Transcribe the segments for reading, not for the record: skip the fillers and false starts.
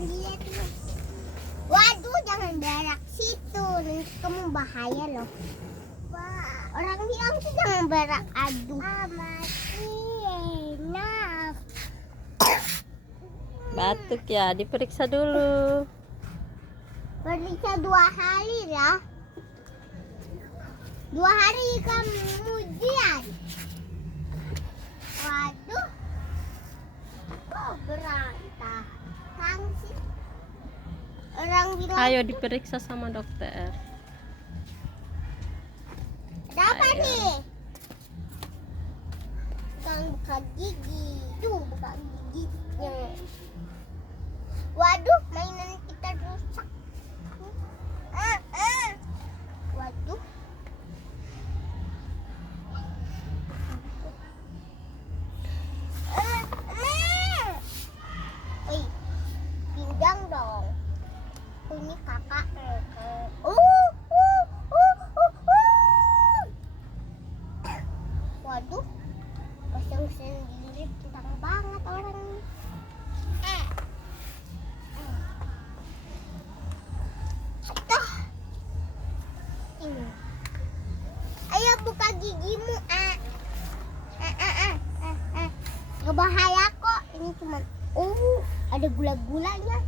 lihat. Waduh, jangan berak situ, nanti kamu bahaya loh. Orang bilang sih jangan berak. Aduh. Masih enak. Batuk ya, diperiksa dulu. Periksa 2 hari lah. 2 hari kemudian. Waduh. Kok berantakan sih? Orang bilang Ayo diperiksa sama dokter. ada apa Ayo. nih? Buka gigi. Tuh, buka giginya. Waduh, mainan kita rusak. Waduh. Wih, pinggang dong. Ini kakak. Waduh, pasang sendiri pintar banget orang ini. Aduh. Ini. Ayo buka gigimu. Gak bahaya kok. Ini cuma ada gula-gulanya.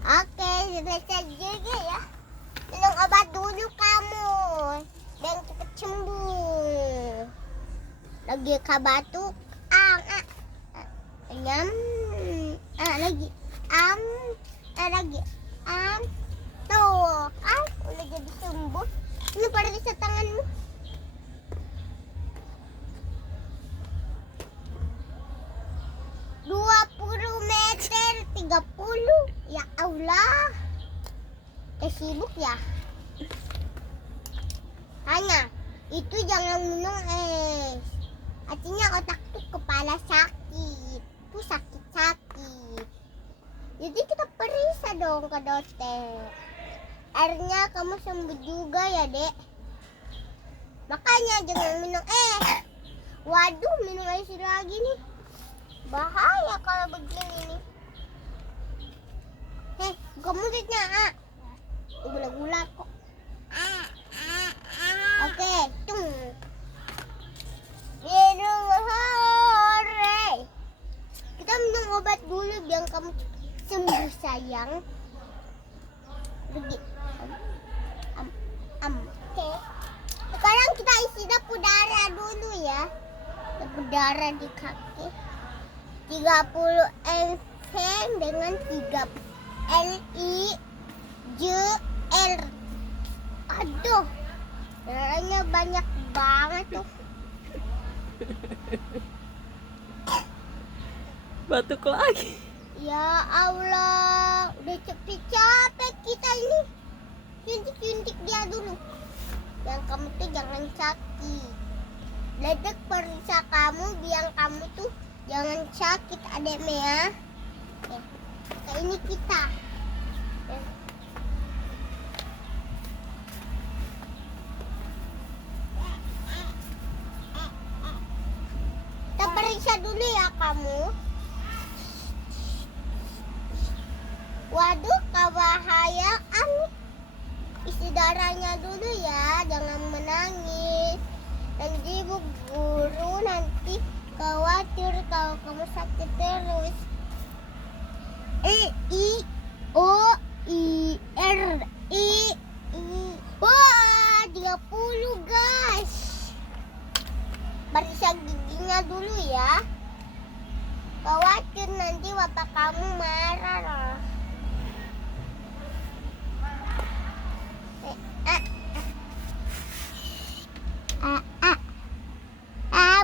Oke, selesai juga ya. Minum obat dulu kamu. Dan cepat sembuh. Lagi batuk. Nyam. Lagi. Lagi. Tuh. Udah jadi sembuh. Ini periksa tanganmu. Meter 30. Ya Allah. Sibuk ya. Hanya itu jangan minum es. Artinya otak tuh kepala sakit. Tuh sakit-sakit. Jadi kita periksa dong ke dokter. Akhirnya kamu sembuh juga ya, Dek. Makanya jangan minum es. Waduh, minum es lagi nih. Bahaya kalau begini nih. Kamu lihatnya, gula-gula kok. Oke, minum hore. Kita minum obat dulu biar kamu sembuh sayang. Oke. Sekarang kita isi dapur darah dulu ya. Dapur darah di kaki. 30 ml dengan 3 LIJL. Aduh, darahnya banyak banget tuh. Batuk lagi. Ya Allah, udah capek kita ini. Suntik dia dulu. Dan kamu tuh jangan sakit. Ledek periksa kamu biar kamu tuh jangan sakit adeknya ya. Kayak ini kita. Kita periksa dulu ya kamu. Waduh, kebahayaan. Isi darahnya dulu ya, jangan menangis. Nanti ibu guru nanti khawatir kalau kamu sakit terus. Wah, 30 guys. Periksa giginya dulu ya. Khawatir nanti bapak kamu marah loh.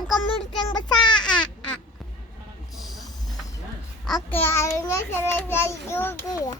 Kamu yang besar. Oke, akhirnya selesai juga ya.